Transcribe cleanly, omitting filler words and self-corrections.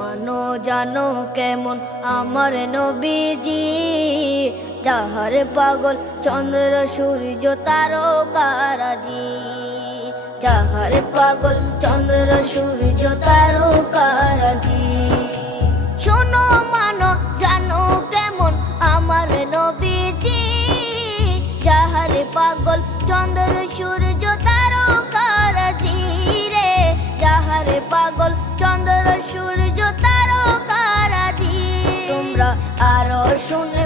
মানো জানো কেমন আমার নবীজি, যাহার পাগল চন্দ্র সূর্য তারকারাজি, যাহার পাগল চন্দ্র সূর্য তারকারাজি। শোনো মানো জানো কেমন আমার নবীজি, যাহার পাগল চন্দ্র সূর্য তারকারাজি রে, যাহার পাগল চন্দ্র সূর্য তারকারাজি। তোমরা আরো শুনে